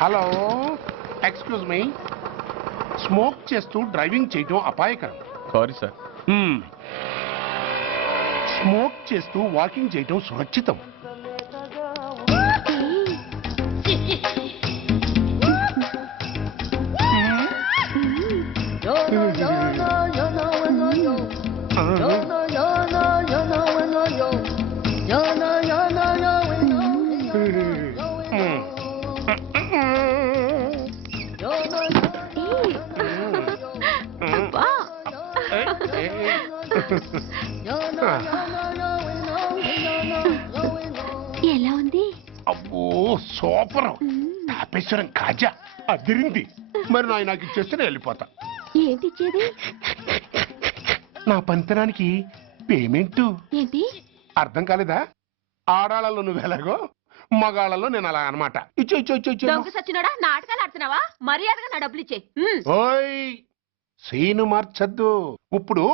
Hello, excuse me. Smoke చేస్తూ driving చేయటం అపాయకరం. Sorry sir. స్మోక్ చేస్తూ వాకింగ్ చేయటం సురక్షితం. ఎలా ఉంది? అబ్బో సూపర్. తాపేశ్వరం కాజా అదిరింది. మరి నాకు ఇచ్చేస్తే నేను వెళ్ళిపోతా. ఏంటి ఇచ్చేది? నా పంతనానికి పేమెంట్. ఏంటి అర్థం కాలేదా? ఆడాళ్ళలో నువ్వు ఎలాగో మగాళ్ళలో నేను అలా అనమాట. ఇచ్చో ఇచ్చో ఇచ్చో ఇచ్చో. దొంగ సచ్చినోడా, నాటకాలు ఆడుతున్నావా? మర్యాదగా నా డబ్బులు ఇచ్చే. ఓయ్ సీను మార్చద్దు. ఇప్పుడు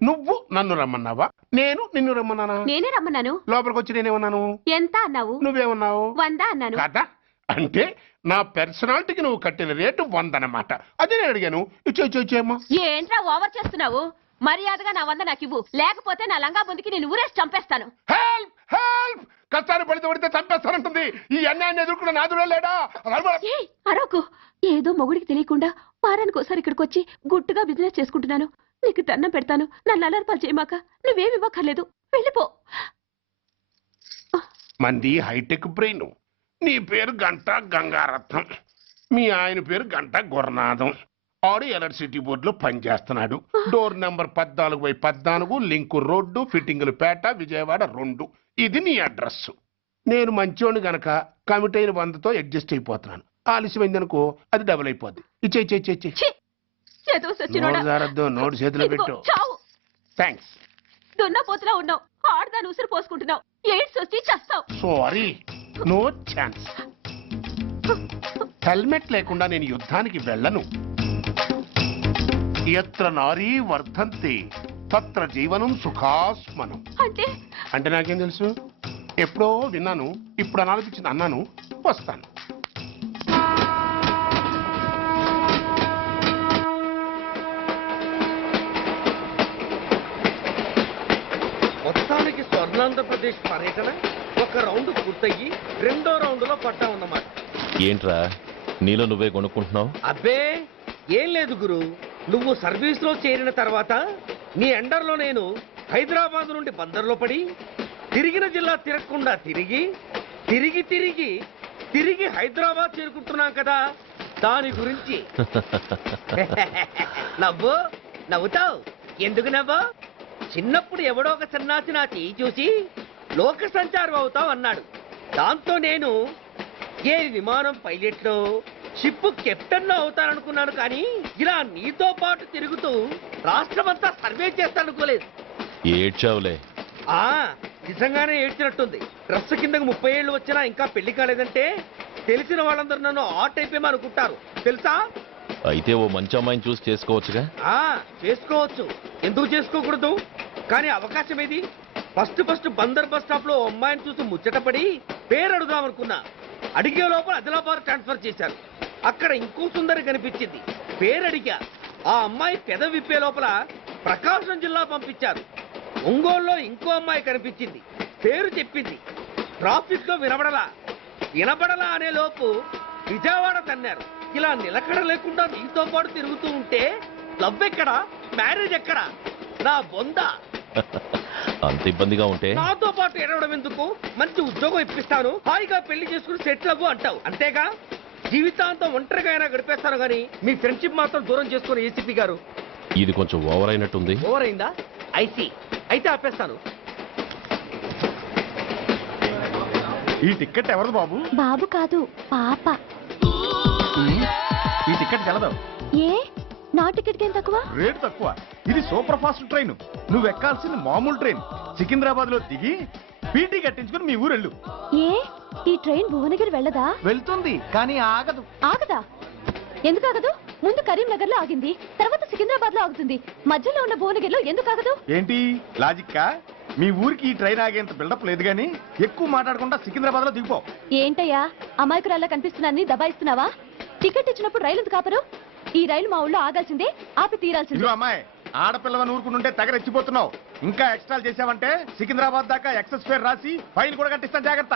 నువ్వు నన్ను రమ్మన్నావా, నేను నిన్ను రమ్మన్నానా? నేనే రమ్మన్నాను. లోపలికి వచ్చి నేనేమన్నాను? ఎంత అన్నావు? నువ్వేమన్నావు? 100 అన్నాను. కదా, అంటే నా పర్సనాలిటీకి నువ్వు కట్టిన రేటు 100 అన్నమాట. అదే నేను అడిగాను. ఇచ్చో ఇచ్చో ఇచ్చేమ్మా. ఏంట్రా ఓవర్ చేస్తున్నావు? మర్యాదగా నా 100 నాకు ఇవ్వు, లేకపోతే నా లంగా బొందికి నేను ఊరేసి చంపేస్తాను. Help help. కష్టాన్ని పడితే చంపేస్తానంటుంది. ఈ అన్యాయాన్ని ఎదుర్కొన్న నాదుడే లేడా? అరవకు. ఏదో మొగుడికి తెలియకుండా వారానికి ఒకసారి ఇక్కడికి వచ్చి గుట్టుగా బిజినెస్ చేసుకుంటున్నాను. నీకు దండం పెడతాను, నన్ను అలర్పాలు చేయమాక. నువ్వేమి ఇవ్వక్కర్లేదు, వెళ్ళిపో. మంది హైటెక్ బ్రెయిన్. నీ పేరు గంట గంగారత్నం, మీ ఆయన పేరు గంట గురునాథం. ఆడు ఎలక్ట్రిసిటీ బోర్డులో పనిచేస్తున్నాడు. డోర్ నెంబర్ 14/14, లింకు రోడ్డు, ఫిట్టింగులు పేట, విజయవాడ 2. ఇది నీ అడ్రస్. నేను మంచోని గనక కమిట్ అయిన 100తో అడ్జస్ట్ అయిపోతున్నాను. ఆలస్యమైందనుకో అది డబుల్ అయిపోద్ది. ఇచ్చే నోటు చేతిలో పెట్టు. థ్యాంక్స్. దున్నపోతులా ఉన్నావు, ఆడదాని ఉసురు పోసుకుంటున్నావు. ఎయిడ్స్ వచ్చి చస్తావు. Sorry, no chance. హెల్మెట్ లేకుండా నేను యుద్ధానికి వెళ్ళను. ఎత్ర నారీ వర్ధంతి తత్ర జీవనం సుఖాస్మనం. అంటే నాకేం తెలుసు? ఎప్పుడో విన్నాను, ఇప్పుడు అనాలనిపించింది అన్నాను. వస్తాను. మొత్తానికి స్వర్ణాంధ్రప్రదేశ్ పర్యటన ఒక రౌండ్ పూర్తయ్యి 2వ రౌండ్లో పట్టామన్నమాట. ఏంట్రా నీలో నువ్వే కొనుక్కుంటున్నావు? అబ్బే ఏం లేదు గురు. నువ్వు సర్వీస్లో చేరిన తర్వాత నీ అండర్లో నేను హైదరాబాద్ నుండి బందర్లో పడి తిరిగిన జిల్లా తిరగకుండా తిరిగి తిరిగి తిరిగి తిరిగి హైదరాబాద్ చేరుకుంటున్నాం కదా, దాని గురించి. నవ్వు నవ్వుతావు ఎందుకు నవ్వు? చిన్నప్పుడు ఎవడో ఒక సన్నాసి నా చెయ్యి చూసి లోక సంచారం అవుతావు అన్నాడు. దాంతో నేను ఏ విమానం పైలట్లో షిప్ కెప్టెన్ అవుతాననుకున్నాను. కానీ ఇలా నీతో పాటు తిరుగుతూ రాష్ట్రమంతా సర్వే చేస్తాననుకోలేదు. ఏడ్చావులే. నిజంగానే ఏడ్చినట్టుంది. డ్రెస్ కిందకు 30 ఏళ్ళు వచ్చినా ఇంకా పెళ్లి కాలేదంటే తెలిసిన వాళ్ళందరూ నన్ను ఆ టైపేమో అనుకుంటారు తెలుసా? అయితే ఓ మంచి అమ్మాయిని చూసి చేసుకోవచ్చుగా. చేసుకోవచ్చు, ఎందుకు చేసుకోకూడదు? కానీ అవకాశం ఏది? ఫస్ట్ బందర్ బస్ స్టాప్ లో అమ్మాయిని చూసి ముచ్చటపడి పేరు అడుగుదామనుకున్నా. అడిగే లోపల ఆదిలాబాద్ ట్రాన్స్ఫర్ చేశారు. అక్కడ ఇంకో సుందరి కనిపించింది. పేరు అడిగా. ఆ అమ్మాయి పెద విప్పే లోపల ప్రకాశం జిల్లా పంపించారు. ఒంగోలులో ఇంకో అమ్మాయి కనిపించింది. పేరు చెప్పింది. ట్రాఫిక్ లో వినబడలా అనే లోపు విజయవాడ తన్నారు. ఇలా నిలకడ లేకుండా నీతో పాటు తిరుగుతూ ఉంటే లవ్ ఎక్కడా, మ్యారేజ్ ఎక్కడా? నా బొంద. అంత ఇబ్బందిగా ఉంటే నాతో పాటు ఎడవడం ఎందుకు? మంచి ఉద్యోగం ఇప్పిస్తాను, హాయిగా పెళ్లి చేసుకుని సెటిల్ అవ్వు అంటావు అంతేగా. జీవితాంతం ఒంటరిగా అయినా గడిపేస్తాను కానీ మీ ఫ్రెండ్షిప్ మాత్రం దూరం చేసుకుని ఏసీపీ గారు. ఇది కొంచెం ఓవర్ అయినట్టుంది. ఓవర్ అయిందా? ఐసీ. అయితే ఆపేస్తాను. ఈ టికెట్ ఎవరు బాబు? బాబు కాదు, పాప. ఈ టికెట్ గలదు. ఏ నా టికెట్ ఏం తక్కువ? రేటు తక్కువ. ఇది సూపర్ ఫాస్ట్ ట్రైన్. నువ్వు ఎక్కాల్సింది మామూలు ట్రైన్. సికింద్రాబాద్ లో దిగి పీటీ కట్టించుకుని మీ ఊరెళ్ళు. ఏ ఈ ట్రైన్ భువనగిరి వెళ్ళదా? వెళ్తుంది కానీ ఆగదు. ఆగదా? ఎందుకు ఆగదు? ముందు కరీంనగర్ లో ఆగింది, తర్వాత సికింద్రాబాద్ లో ఆగుతుంది. మధ్యలో ఉన్న భువనగిరిలో ఎందుకు ఆగదు? ఏంటి లాజిక్కా? మీ ఊరికి ఈ ట్రైన్ ఆగేంత బిల్డప్ లేదు గానీ ఎక్కువ మాట్లాడకుండా సికింద్రాబాద్ లో దిగిపో. ఏంటయ్యా అమాయకురాల్లా కనిపిస్తున్నాన్ని దబాయిస్తున్నావా? టికెట్ ఇచ్చినప్పుడు రైలు కాపరు? ఈ రైలు మా ఊళ్ళో ఆగాల్సిందే, ఆపి తీరాల్సిందే. ఇదిగో అమ్మాయి, ఆడపిల్లవని ఊరుకుంటుంటే తగరెచ్చిపోతున్నావు. ఇంకా ఎక్స్ట్రాలు చేసావంటే సికింద్రాబాద్ దాకా ఎక్సెస్ ఫేర్ రాసి ఫైన్ కూడా కట్టిస్తాను, జాగ్రత్త.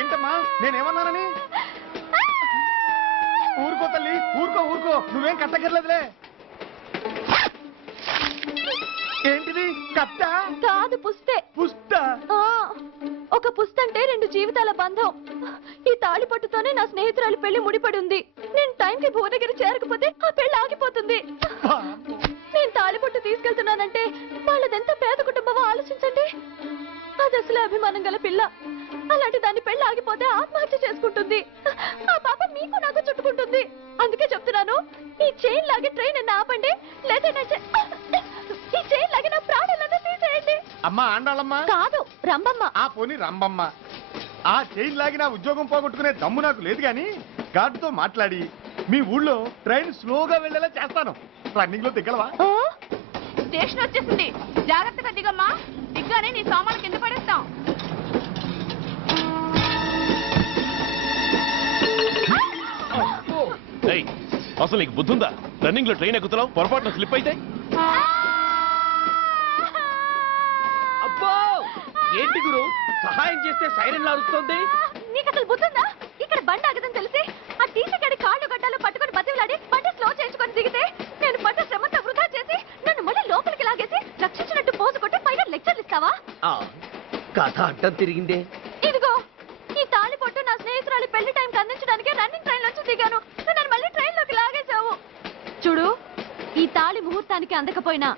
ఏంటమ్మా నేనేమన్నానని? ఊరుకో తల్లి, ఊరుకో ఊరుకో, నువ్వేం కట్టగర్లేదులే. ఏంటిది కట్ట? కాదు పుస్తే. పుష్ట? ఆ, ఒక పుస్తంటే 2 జీవితాల బంధం. ఈ తాళి పట్టుతోనే నా స్నేహితురాలి పెళ్లి ముడిపడి ఉంది. నేను టైంకి భువనగిరి చేరకపోతే ఆ పెళ్లి ఆగిపోతుంది. నేను తాళి పట్టు తీసుకెళ్తున్నానంటే వాళ్ళదెంత పేద కుటుంబమో ఆలోచించండి. అది అసలు అభిమానం గల పిల్ల. అలాంటి దాని పెళ్లి ఆగిపోతే ఆత్మహత్య చేసుకుంటుంది. ఆ పాప మీకు నాకు చుట్టుకుంటుంది. అందుకే చెప్తున్నాను, ఈ చైన్ లాగి ట్రైన్ అన్న ఆపండి, లేదా ఈ చైన్ లాగి నా ప్రాణాలన్నా తీసేయండి. అమ్మా ఆండాళ్ళమ్మా కాదు రంబమ్మ. ఆ పోని రంబమ్మ. ఆ చైన్ లాగి నా ఉద్యోగం పోగొట్టుకునే దమ్ము నాకు లేదు గాని గార్డుతో మాట్లాడి మీ ఊళ్ళో ట్రైన్ స్లోగా వెళ్ళేలా చేస్తాను. రన్నింగ్ లో దిగలవా? స్టేషన్ వచ్చేసింది, జాగ్రత్తగా దిగమ్మా. దిగ్గానే నీ సామాన్లు కింద పడేస్తాం. ఏయ్, అసలు నీకు బుద్ధుందా? రన్నింగ్ లో ట్రైన్ ఎక్కుతున్నావు, పొరపాటున స్లిప్ అయితే? అబ్బో ఏంటి గురు, సహాయం చేస్తే సైరన్ లారుస్తోంది. నీకు అసలు బుద్ధుందా? ఇక్కడ బండి ఆగదని తెలిసి ఆ టీసీ గడి కాళ్ళు గడ్డాలు పట్టుకొని బతిలాడి బండి స్లో చేయించుకొని దిగితే నేను పడ్డ శ్రమంతా వృధా చేసి నన్ను మళ్ళీ లోపలికి లాగేసి రక్షించినట్టు పోజు కొట్టి పైన లెక్చర్లు ఇస్తావా? కథ అడ్డం తిరిగిందే. ఇదిగో ఈ తాళి పొట్టు నా స్నేహితురాలి పెళ్లి టైంకి అందించడానికి రన్నింగ్ ట్రైన్ నుంచి దిగాను. నువ్వు నన్ను మళ్ళీ ట్రైన్ లోకి లాగేశావు. చూడు, ఈ తాళి ముహూర్తానికి అందకపోయినా,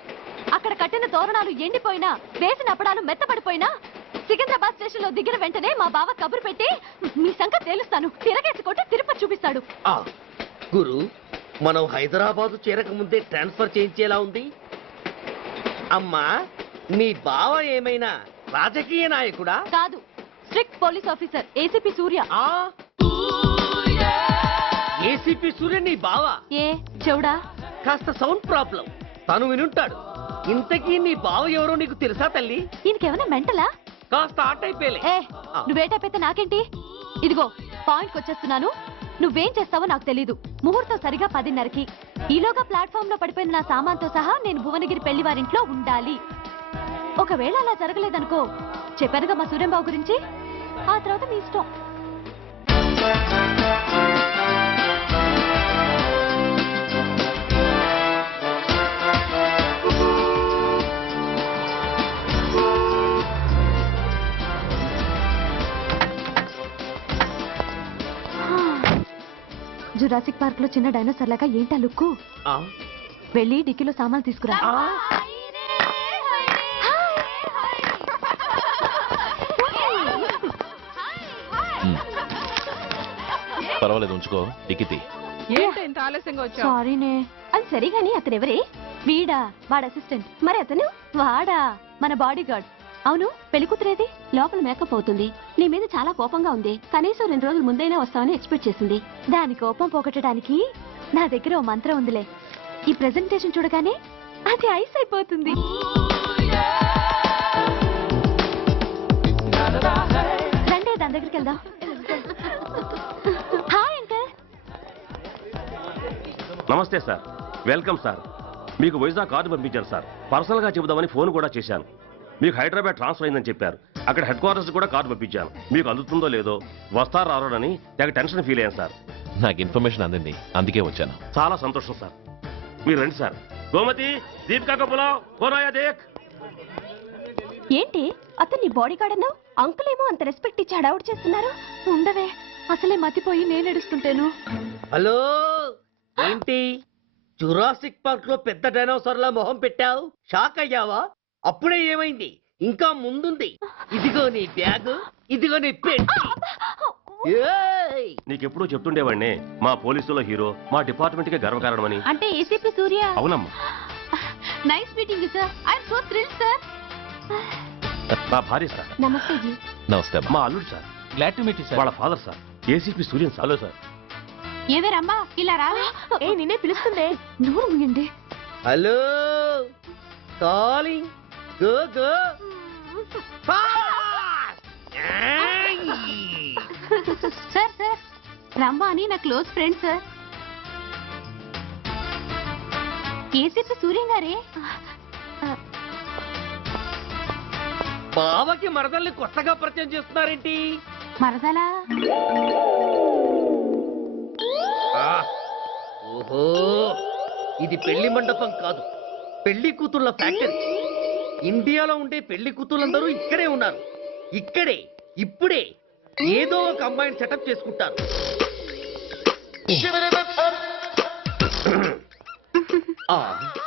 అక్కడ కట్టిన తోరణాలు ఎండిపోయినా, వేసిన అప్పడాలు మెత్తపడిపోయినా, సికింద్రాబాద్ స్టేషన్ లో దిగిన వెంటనే మా బావ కబురు పెట్టి మీ సంగతి తేలుస్తాను, తిరగేసి కొట్టి తిరుపతి చూపిస్తాడు. గురు, మనం హైదరాబాద్ చేరక ముందే ట్రాన్స్ఫర్ చేయించేలా ఉంది. అమ్మా, నీ బావ ఏమైనా రాజకీయ నాయకుడా? కాదు, స్ట్రిక్ట్ పోలీస్ ఆఫీసర్, ఏసీపీ సూర్య. ఏసీపీ సూర్య నీ బావ? ఏ చెవుడా? కాస్త సౌండ్ ప్రాబ్లం, తను వినుంటాడు. ఇంతకీ నీ బావ ఎవరో నీకు తెలుసా తల్లి? ఈయనకేమైనా మెంటలా? కాస్త ఆట అయిపోయలే. ఏ నువ్వేటైతే నాకేంటి? ఇదిగో పాయింట్కి వచ్చేస్తున్నాను. నువ్వేం చేస్తావో నాకు తెలీదు. ముహూర్తం సరిగా 10:30కి. ఈలోగా ప్లాట్ఫామ్ లో పడిపోయిన నా సామాన్తో సహా నేను భువనగిరి పెళ్లి వారింట్లో ఉండాలి. ఒకవేళ అలా జరగలేదనుకో, చెప్పానుగా మా సూర్యంబాబు గురించి, ఆ తర్వాత మీ ఇష్టం. జురాసిక్ పార్క్ లో చిన్న డైనోసార్ లాగా ఏంటా లుక్కు? వెళ్ళి డిక్కీలో సామాన్లు తీసుకురా. పర్వాలేదు, ఉంచుకో. టికెట్ ఏంటి ఇంత ఆలస్యంగా వచ్చావు? సారీనే. అది సరే గాని అతనెవరే? వీడా, వాడ అసిస్టెంట్. మరి అతను? వాడా, మన బాడీ గార్డ్. అవును, పెళ్లి కూతురేది? లోపల మేకప్ అవుతుంది. నీ మీద చాలా కోపంగా ఉంది. కనీసం 2 రోజుల ముందైనా వస్తావని ఎక్స్పెక్ట్ చేసింది. దాని కోపం పోగొట్టడానికి నా దగ్గర ఓ మంత్రం ఉందిలే. ఈ ప్రెజెంటేషన్ చూడగానే అది ఐస్ అయిపోతుంది. రండి, దాని దగ్గరికి వెళ్దాం. Hi uncle. నమస్తే సార్, వెల్కమ్ సార్. మీకు వైజాగ్ కార్డు పంపించాను సార్. పర్సనల్ గా చెబుదామని ఫోన్ కూడా చేశాను. మీకు హైదరాబాద్ ట్రాన్స్ఫర్ అయిందని చెప్పారు. అక్కడ హెడ్ క్వార్టర్స్ కూడా కార్డు పంపించాను. మీకు అందుతుందో లేదో, వస్తారో రారోడని నాకు టెన్షన్ ఫీల్ అయ్యాను సార్. నాకు ఇన్ఫర్మేషన్ అందింది, అందుకే వచ్చాను. చాలా సంతోషం సార్. మీరు రండి సార్. గోమతి, దీపికా కపులా, కోనాయా దేక్. ఏంటి అతన్ని బాడీ గార్డ్ అన్నావు? అంకుల్ ఏమో అంత రెస్పెక్ట్ ఇచ్చి హడావుడు చేస్తున్నారు. ఉండవే, అసలే మతిపోయి నేను ఎడుస్తుంటేను. హలో, ఏంటి జురాసిక్ పార్క్ లో పెద్ద డైనోసార్ లా మొహం పెట్టావు? షాక్ అయ్యావా? అప్పుడే ఏమైంది? ఇంకా ముందుంది. ఇదిగో నీ బ్యాగ్, ఇదిగో నీ పెట్టి. నీకెప్పుడూ చెప్తుండేవాడిని, మా పోలీసులో హీరో, మా డిపార్ట్మెంట్ కి గర్వకారణమని. అంటే ఏసీపీ సూర్య. అవునమ్మా. Nice meeting sir. I'm so thrilled sir. నా భార్య సార్. నమస్తే జీ. నమస్తే. మా అల్లుడు సార్. గ్లాడ్ టు మీట్ యు వాళ్ళ father sir, ACP Suryan sir. Hello sir. ఏవే రమ్మా, ఇలా రావే. ఏ నిన్నే పిలుస్తుందే. నోరు ముయండి. Hello calling. Go go fast. ఏయ్. సార్ సార్ రంభ అని నా close friend sir. KCP Suryam గారే. బావకి మరదల్ని కొత్తగా పరిచయం చేస్తున్నారేంటి? మరదలా? ఓహో, ఇది పెళ్లి మండపం కాదు, పెళ్లి కూతుళ్ళ ఫ్యాక్టరీ. ఇండియాలో ఉండే పెళ్లి కూతుళ్ళందరూ ఇక్కడే ఉన్నారు. ఇక్కడే ఇప్పుడే ఏదో ఒక అమ్మాయిని సెటప్ చేసుకుంటారు. ఆ